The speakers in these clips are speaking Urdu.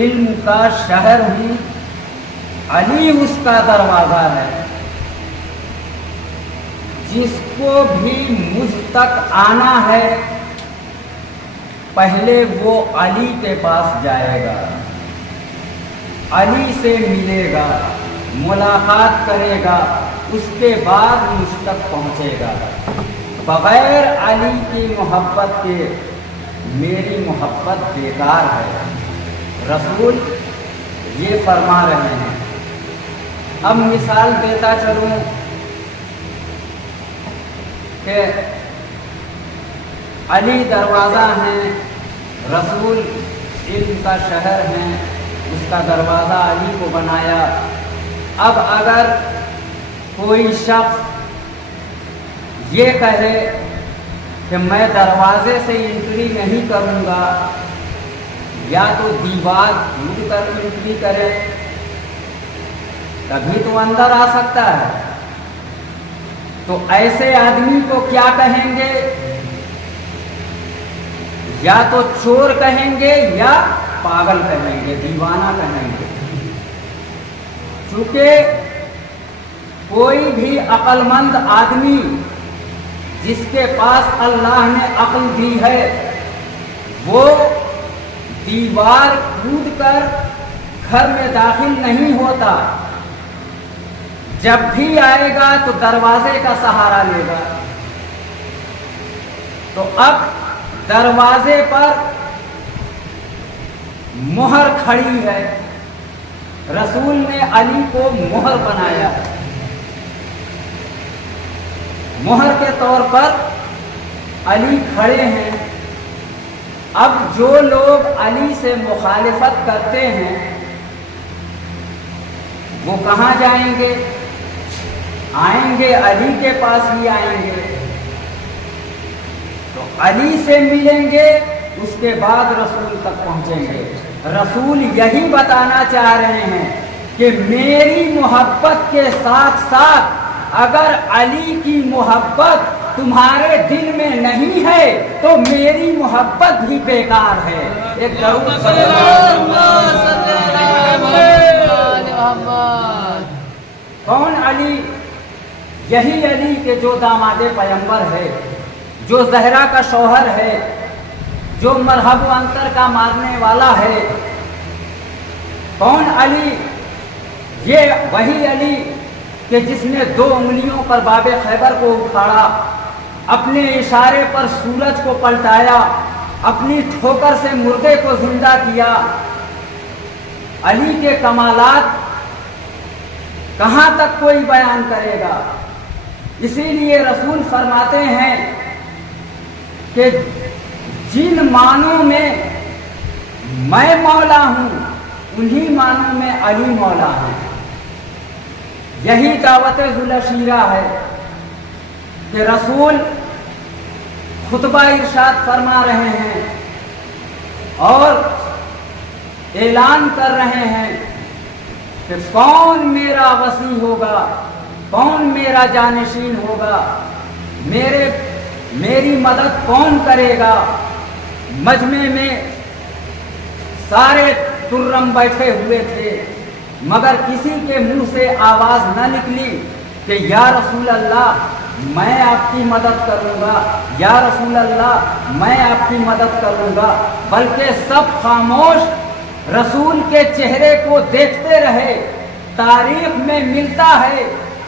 علم کا شہر ہوں، علی اس کا دروازہ ہے۔ جس کو بھی مجھ تک آنا ہے پہلے وہ علی کے پاس جائے گا، علی سے ملے گا، ملاقات کرے گا، اس کے بعد مجھ تک پہنچے گا۔ بغیر علی کی محبت کے میری محبت بیکار ہے، رسول یہ فرما رہے ہیں۔ اب مثال دیتا چلوں کہ علی دروازہ ہیں، رسول علم کا شہر ہیں، اس کا دروازہ علی کو بنایا۔ اب اگر کوئی شخص یہ کہے کہ میں دروازے سے انٹری نہیں کروں گا، یا تو دیوار ٹوٹ کر انٹری کرے تبھی تو اندر آ سکتا ہے، تو ایسے آدمی کو کیا کہیں گے؟ یا تو چور کہیں گے یا پاگل کہیں گے، دیوانہ کہیں گے۔ چونکہ کوئی بھی عقل مند آدمی جس کے پاس اللہ نے عقل دی ہے وہ دیوار کود کر گھر میں داخل نہیں ہوتا، جب بھی آئے گا تو دروازے کا سہارا لے گا۔ تو اب دروازے پر مہر کھڑی ہے، رسول نے علی کو مہر بنایا ہے، مہر کے طور پر علی کھڑے ہیں۔ اب جو لوگ علی سے مخالفت کرتے ہیں وہ کہاں جائیں گے؟ آئیں گے علی کے پاس ہی آئیں گے، تو علی سے ملیں گے، اس کے بعد رسول تک پہنچیں گے۔ رسول یہی بتانا چاہ رہے ہیں کہ میری محبت کے ساتھ ساتھ اگر علی کی محبت تمہارے دل میں نہیں ہے تو میری محبت بھی بیکار ہے۔ ایک درود صلی کون علی؟ یہی علی کہ جو داماد پیغمبر ہے، جو زہرا کا شوہر ہے، جو مرحب و انتر کا مارنے والا ہے۔ کون علی؟ یہ وہی علی کہ جس نے 2 انگلیوں پر باب خیبر کو اکھاڑا، اپنے اشارے پر سورج کو پلٹایا، اپنی ٹھوکر سے مردے کو زندہ کیا۔ علی کے کمالات کہاں تک کوئی بیان کرے گا؟ اسی لیے رسول فرماتے ہیں کہ جن معنوں میں میں مولا ہوں انہی معنوں میں علی مولا ہے۔ یہی دعوت ذوالشیرہ ہے کہ رسول خطبہ ارشاد فرما رہے ہیں اور اعلان کر رہے ہیں کہ کون میرا وصی ہوگا، کون میرا جانشین ہوگا، میری مدد کون کرے گا۔ مجمع میں سارے ترم بیٹھے ہوئے تھے مگر کسی کے منہ سے آواز نہ نکلی کہ یا رسول اللہ میں آپ کی مدد کروں گا، یا رسول اللہ میں آپ کی مدد کروں گا، بلکہ سب خاموش رسول کے چہرے کو دیکھتے رہے۔ تاریخ میں ملتا ہے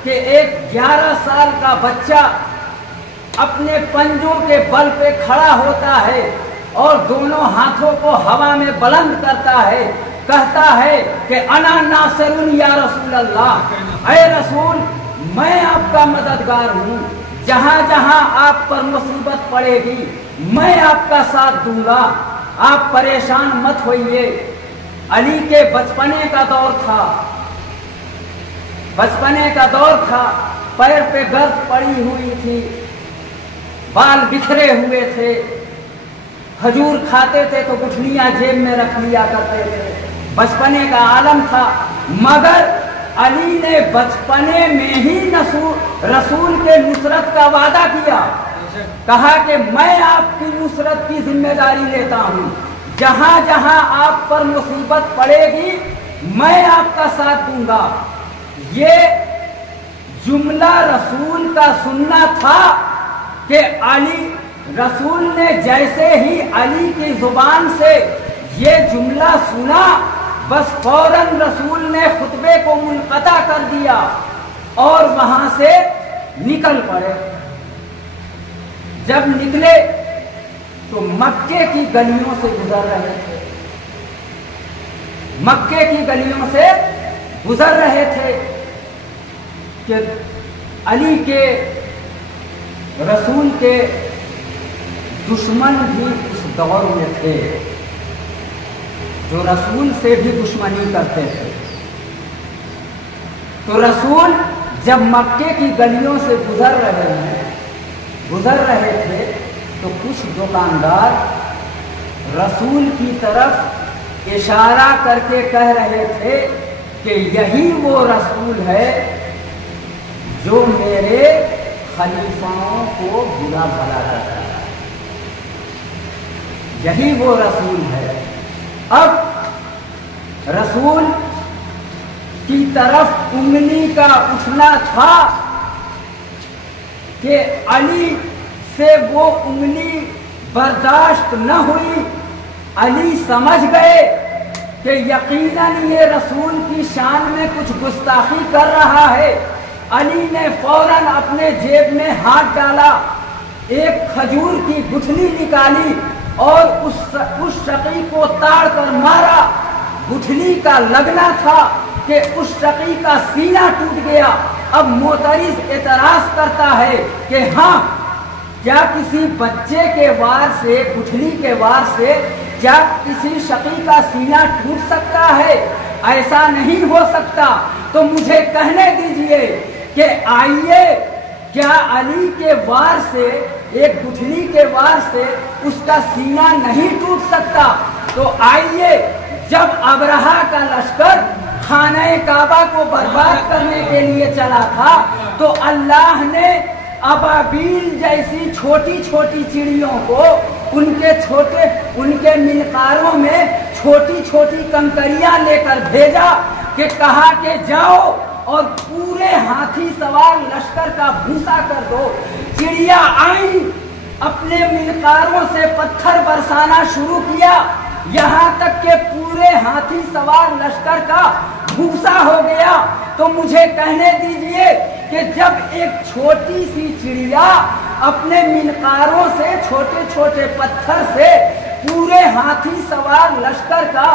کہ ایک 11 سال کا بچہ اپنے پنجوں کے بل پہ کھڑا ہوتا ہے اور دونوں ہاتھوں کو ہوا میں بلند کرتا ہے، کہتا ہے کہ انا ناصر یا رسول اللہ، اے رسول میں آپ کا مددگار ہوں، جہاں جہاں آپ پر مصیبت پڑے گی میں آپ کا ساتھ دوں گا، آپ پریشان مت ہوئیے۔ علی کے بچپنے کا دور تھا، پیر پہ گرد پڑی ہوئی تھی، بال بکھرے ہوئے تھے، کھجور کھاتے تھے تو گٹھلیاں جیب میں رکھ لیا کرتے تھے، بچپنے کا عالم تھا، مگر علی نے بچپنے میں ہی رسول کے نصرت کا وعدہ کیا، کہا کہ میں آپ کی نصرت کی ذمہ داری لیتا ہوں، جہاں جہاں آپ پر مصیبت پڑے گی میں آپ کا ساتھ دوں گا۔ یہ جملہ رسول کا سننا تھا کہ علی رسول نے جیسے ہی علی کی زبان سے یہ جملہ سنا بس فوراً رسول نے خطبے کو منقطع کر دیا اور وہاں سے نکل پڑے۔ جب نکلے تو مکے کی گلیوں سے گزر رہے تھے، مکے کی گلیوں سے گزر رہے تھے کہ علی کے رسول کے دشمن بھی اس دور میں تھے جو رسول سے بھی دشمنی کرتے تھے۔ تو رسول جب مکے کی گلیوں سے گزر رہے تھے تو کچھ دکاندار رسول کی طرف اشارہ کر کے کہہ رہے تھے کہ یہی وہ رسول ہے جو میرے خلیفاؤں کو برا بھلا کرتا ہے، یہی وہ رسول ہے۔ اب رسول کی طرف انگلی کا اٹھنا تھا کہ علی سے وہ انگلی برداشت نہ ہوئی۔ علی سمجھ گئے کہ یقیناً یہ رسول کی شان میں کچھ گستاخی کر رہا ہے۔ علی نے فوراً اپنے جیب میں ہاتھ ڈالا، ایک کھجور کی گٹھلی نکالی اور اس شقی کو تاڑ کر مارا۔ گٹھلی کا لگنا تھا کہ اس شقی کا سینہ ٹوٹ گیا۔ اب معترض اعتراض کرتا ہے کہ ہاں کیا کسی بچے کے وار سے، گٹھلی کے وار سے کیا کسی شقی کا سینہ ٹوٹ سکتا ہے؟ ایسا نہیں ہو سکتا۔ تو مجھے کہنے دیجئے کہ آئیے، کیا علی کے وار سے، ایک گٹھلی کے وار سے اس کا سینہ نہیں ٹوٹ سکتا؟ تو آئیے، جب ابرہہ کا لشکر خانہ کعبہ کو برباد کرنے کے لیے چلا تھا تو اللہ نے ابابیل جیسی چھوٹی چھوٹی چڑیوں کو ان کے منقاروں میں چھوٹی چھوٹی کنکریاں لے کر بھیجا کہ کہا کہ جاؤ اور پورے ہاتھی سوار لشکر کا بھوسا کر دو۔ چڑیا آئیں، اپنے منقاروں سے پتھر برسانا شروع کیا، یہاں تک کہ پورے ہاتھی سوار لشکر کا بھوسا ہو گیا۔ تو مجھے کہنے دیجئے کہ جب ایک چھوٹی سی چڑیا اپنے منقاروں سے، چھوٹے چھوٹے پتھر سے پورے ہاتھی سوار لشکر کا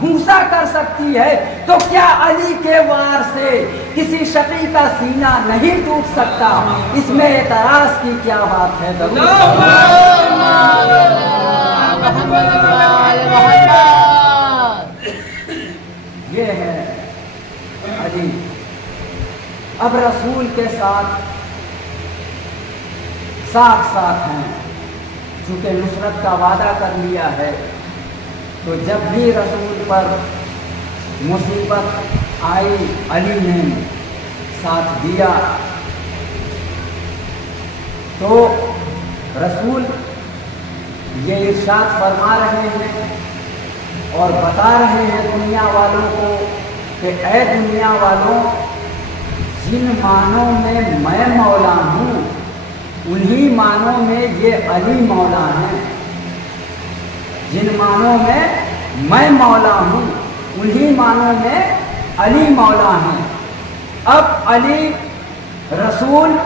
بھوسا کر سکتی ہے تو کیا علی کے وار سے کسی شقی کا سینہ نہیں ٹوٹ سکتا؟ اس میں اعتراض کی کیا بات ہے؟ یہ ہے علی۔ اب رسول کے ساتھ ہیں، چونکہ نصرت کا وعدہ کر لیا ہے تو جب بھی رسول پر مصیبت آئی علی نے ساتھ دیا۔ تو رسول یہ ارشاد فرما رہے ہیں اور بتا رہے ہیں دنیا والوں کو کہ اے دنیا والوں، جن معنوں میں میں مولا ہوں انہی معنوں میں یہ علی مولا ہیں، جن معنوں میں میں مولا ہوں انہی معنوں میں علی مولا ہیں۔ اب علی رسول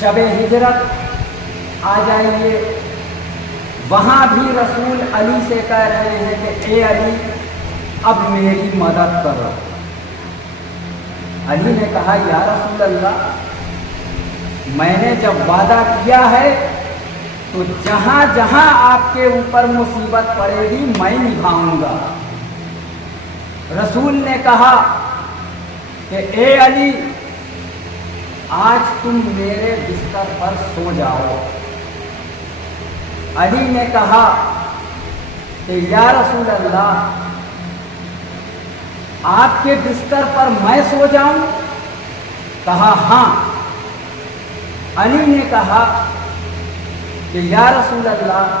شب ہجرت آ جائیے، وہاں بھی رسول علی سے کہہ رہے ہیں کہ اے علی اب میری مدد کرو۔ علی نے کہا یا رسول اللہ، میں نے جب وعدہ کیا ہے تو جہاں جہاں آپ کے اوپر مصیبت پڑے گی میں نبھاؤں گا۔ رسول نے کہا کہ اے علی آج تم میرے بستر پر سو جاؤ۔ علی نے کہا کہ یا رسول اللہ آپ کے بستر پر میں سو جاؤں؟ کہا ہاں۔ علی نے کہا کہ یا رسول اللہ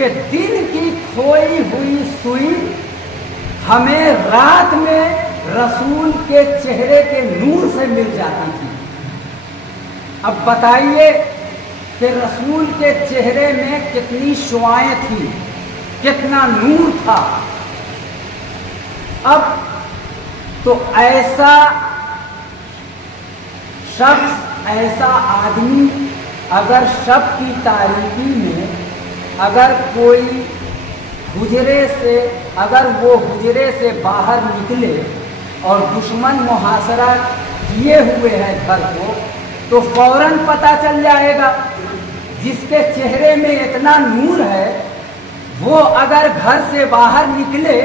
کہ دن کی کھوئی ہوئی سوئی ہمیں رات میں رسول کے چہرے کے نور سے مل جاتی تھی۔ اب بتائیے کہ رسول کے چہرے میں کتنی شعائیں تھیں، کتنا نور تھا۔ اب تو ایسا شخص، ایسا آدمی اگر شب کی تاریکی میں اگر کوئی حجرے سے، اگر وہ حجرے سے باہر نکلے اور دشمن محاصرہ کیے ہوئے ہیں گھر کو، تو فوراً پتہ چل جائے گا۔ جس کے چہرے میں اتنا نور ہے وہ اگر گھر سے باہر نکلے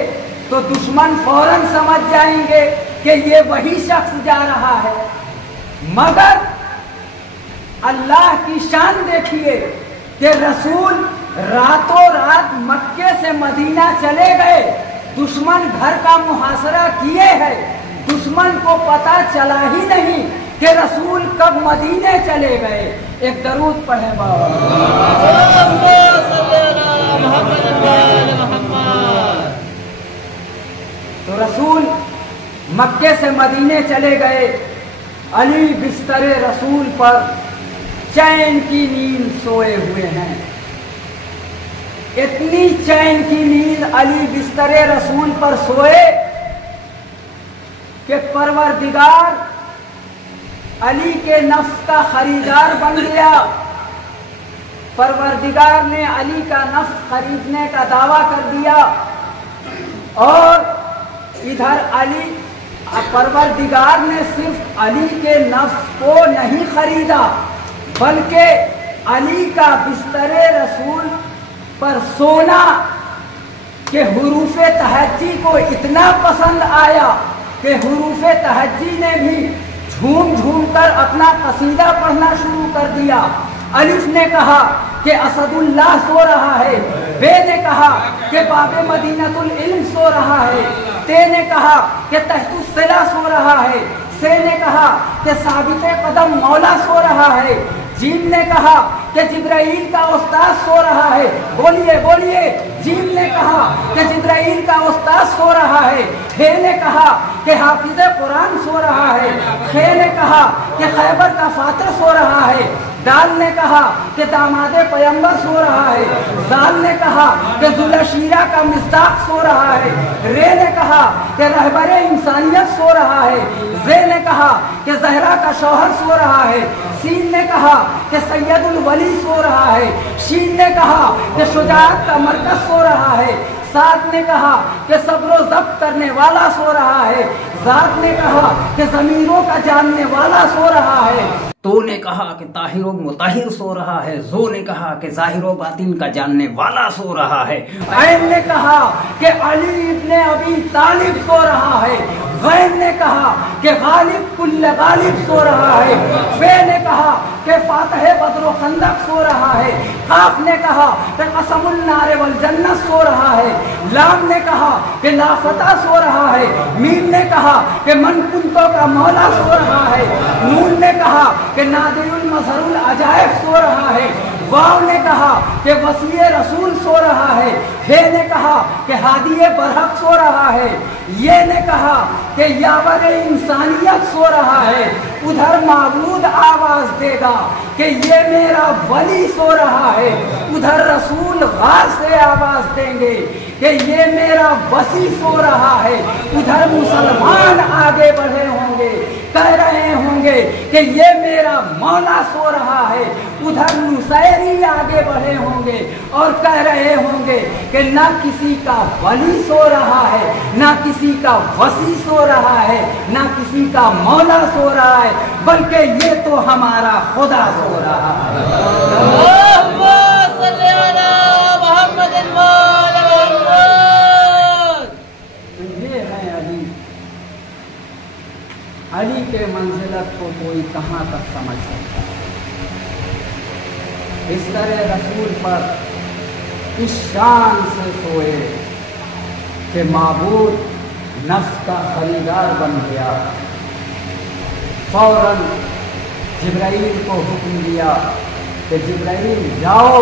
تو دشمن فوراً سمجھ جائیں گے کہ یہ وہی شخص جا رہا ہے۔ مگر اللہ کی شان دیکھیے کہ رسول راتوں رات مکے سے مدینہ چلے گئے، دشمن گھر کا محاصرہ کیے ہیں، دشمن کو پتہ چلا ہی نہیں کہ رسول کب مدینے چلے گئے۔ ایک درود پڑھیں بابا۔ تو رسول مکے سے مدینے چلے گئے، علی بستر رسول پر چین کی نیند سوئے ہوئے ہیں۔ اتنی چین کی نیند علی بستر رسول پر سوئے کہ پروردگار علی کے نفس کا خریدار بن گیا۔ پروردگار نے علی کا نفس خریدنے کا دعویٰ کر دیا، اور ادھر علی، پروردگار نے صرف علی کے نفس کو نہیں خریدا بلکہ علی کا بستر رسول پر سونا کہ حروف تہجی کو اتنا پسند آیا کہ حروف تہجی نے بھی جھوم جھوم کر اپنا قصیدہ پڑھنا شروع کر دیا۔ الف نے کہا کہ اسد اللہ سو رہا ہے، بے نے کہا کہ باب مدینۃ العلم سو رہا ہے، تے نے کہا کہ تحت الصلا سو رہا ہے، سے نے کہا کہ ثابت قدم مولا سو رہا ہے، جیم نے کہا کہ جبرائیل کا استاد سو رہا ہے، بولیے بولیے، جیم نے کہا کہ جبرائیل کا استاد سو رہا ہے، ہے نے کہا کہ حافظ قرآن سو رہا ہے، خے نے کہا کہ خیبر کا فاتح سو رہا ہے، دال نے کہا کہ داماد پیمبر سو رہا ہے، زال نے کہا کہ ذوالشیرہ کا مصداق سو رہا ہے، رے نے کہا کہ رہبر انسانیت سو رہا ہے، زے نے کہا کہ زہرا کا شوہر سو رہا ہے، سین نے کہا کہ سید الولی سو رہا ہے، شین نے کہا کہ شجاعت کا مرکز سو رہا ہے، سات نے کہا کہ صبر و ضبط کرنے والا سو رہا ہے، ذات نے کہا کہ ضمیروں کا جاننے والا سو رہا ہے، تو نے کہا کہ طاہر و مطہر سو رہا ہے، زو نے کہا کہ ظاہر و باطن کا جاننے والا سو رہا ہے، عین نے کہا کہ علی ابن ابی طالب سو رہا ہے، غین نے کہا کہ غالب کل غالب سو رہا ہے، فے نے کہا کہ فاتح بدر و خندق سو رہا ہے، قاف نے کہا کہ قسم النار والجنت سو رہا ہے، لام نے کہا کہ لا فتح سو رہا ہے، میم نے کہا کہ من کنتو کا مولا سو رہا ہے، نون نے کہا کہ نادر المظہر العجائب سو رہا ہے، واو نے کہا کہ وسیع رسول سو رہا ہے، ہے نے کہا کہ ہادی برحق سو رہا ہے، یہ نے کہا کہ یاور انسانیت سو رہا ہے، ادھر معبود آواز دے گا کہ یہ میرا ولی سو رہا ہے، ادھر رسول غار سے آواز دیں گے کہ یہ میرا وسی سو رہا ہے، ادھر مسلمان آگے بڑھے ہوں گے، کہہ رہے ہوں گے کہ یہ میرا مولا سو رہا ہے، ادھر نصیری آگے بڑھے ہوں گے اور کہہ رہے ہوں گے کہ نہ کسی کا ولی سو رہا ہے، نہ کسی کا وسی سو رہا ہے، نہ کسی کا مولا سو رہا ہے، بلکہ یہ تو ہمارا خدا سو رہا ہے۔ علی کے منزلت کو کوئی کہاں تک سمجھ سکتا ہے؟ بستر رسول پر اس شان سے سوئے کہ معبود نفس کا خریدار بن گیا، فوراً جبرائیل کو حکم دیا کہ جبرائیل جاؤ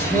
6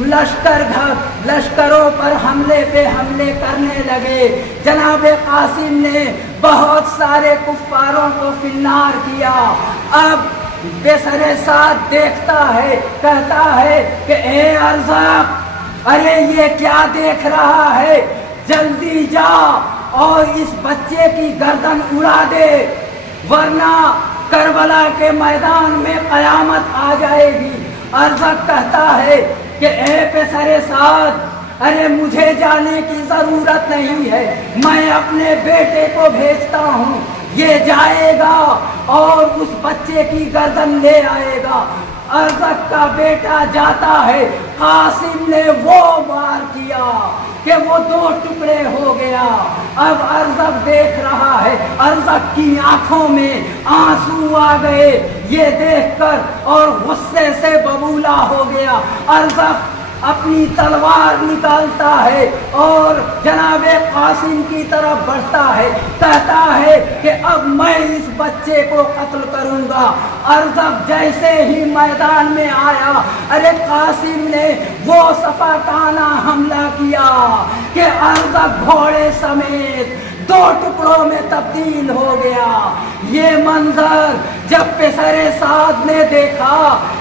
لشکروں پر حملے پہ حملے کرنے لگے. جناب قاسم نے بہت سارے کفاروں کو فنار کیا. اب بے سرے ساتھ دیکھتا ہے، کہتا ہے کہ اے ارزق، ارے یہ کیا دیکھ رہا ہے، جلدی جا اور اس بچے کی گردن اڑا دے، ورنہ کربلا کے میدان میں قیامت آ جائے گی. ارزق کہتا ہے کہ اے پسر سعد، ارے مجھے جانے کی ضرورت نہیں ہے، میں اپنے بیٹے کو بھیجتا ہوں، یہ جائے گا اور اس بچے کی گردن لے آئے گا. ارزق کا بیٹا جاتا ہے، قاسم نے وہ وار کیا کہ وہ 2 ٹکڑے ہو گیا. اب ارزق دیکھ رہا ہے، ارزق کی آنکھوں میں آنسو آ گئے یہ دیکھ کر، اور غصے سے ببولا ہو گیا. ارزق اپنی تلوار نکالتا ہے اور جناب قاسم کی طرف بڑھتا ہے، کہتا ہے کہ اب میں اس بچے کو قتل کروں گا. ارزق جیسے ہی میدان میں آیا، ارے قاسم نے وہ صفاقانہ حملہ کیا کہ ارزق گھوڑے سمیت 2 ٹکڑوں میں تبدیل ہو گیا. یہ منظر جب پسر سعد نے دیکھا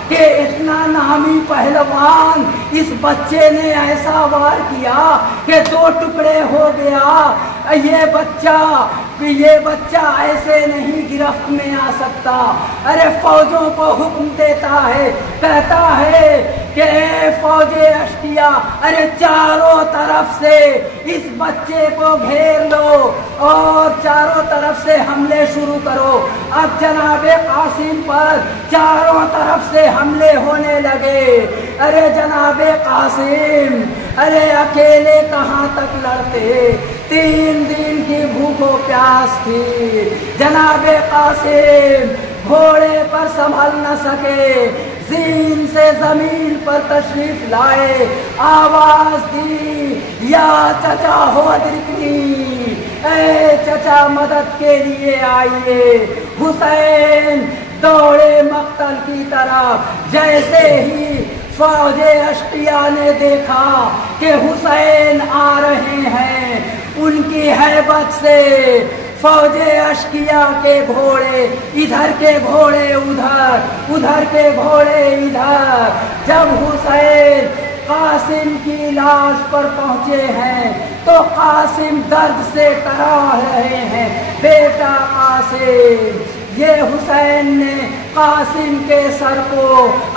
کہ اتنا نامی پہلوان اس بچے نے ایسا وار کیا کہ 2 ٹکڑے ہو گیا، یہ بچہ ایسے نہیں گرفت میں آ سکتا. ارے فوجوں کو حکم دیتا ہے، کہتا ہے کہ اے فوج اشکیا، ارے چاروں طرف سے اس بچے کو گھیر لو اور چاروں طرف سے حملے شروع کرو. اب جناب قاسم پر چاروں طرف سے حملے ہونے لگے. ارے جناب قاسم، ارے اکیلے کہاں تک لڑتے، 3 دن کی بھوک و پیاس تھی. جناب قاسم گھوڑے پر سنبھل نہ سکے، زین سے زمین پر تشریف لائے، آواز دی یا چچا ہو ادرکنی، اے چچا مدد کے لیے آئیے. حسین دوڑے مقتل کی طرف. جیسے ہی فوج اشقیاء نے دیکھا کہ حسین آ رہے ہیں، ان کی ہیبت سے فوج اشقیاء کے گھوڑے ادھر کے گھوڑے ادھر، ادھر کے گھوڑے ادھر. جب حسین قاسم کی لاش پر پہنچے ہیں تو قاسم درد سے کراہ رہے ہیں، بیٹا قاسم. یہ حسین نے قاسم کے سر کو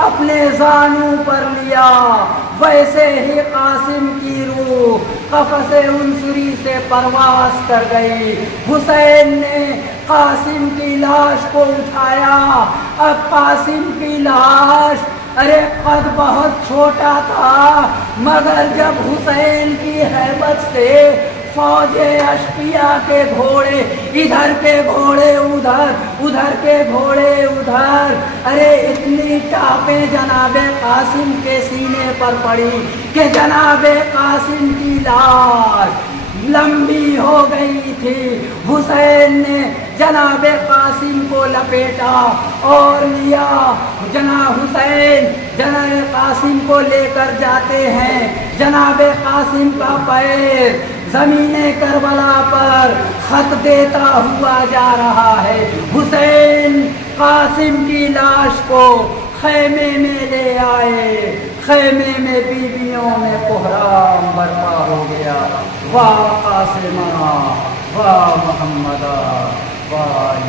اپنے زانوں پر لیا، ویسے ہی قاسم کی روح قفس عنصری سے پرواز کر گئی. حسین نے قاسم کی لاش کو اٹھایا. اب قاسم کی لاش، ارے قد بہت چھوٹا تھا، مگر جب حسین کی ہیبت سے فوج اشقیاء کے گھوڑے ادھر کے گھوڑے ادھر، ادھر کے گھوڑے ادھر، ارے اتنی ٹاپیں جناب قاسم کے سینے پر پڑی کہ جناب قاسم کی لاش لمبی ہو گئی تھی. حسین نے جناب قاسم کو لپیٹا اور لیا. جناب حسین جناب قاسم کو لے کر جاتے ہیں. جناب قاسم کا پیر زمین کربلا پر خط دیتا ہوا جا رہا ہے. حسین قاسم کی لاش کو خیمے میں لے آئے. خیمے میں بیویوں میں کوہرام برپا ہو گیا. واہ قاسمہ، واہ محمدہ، واہ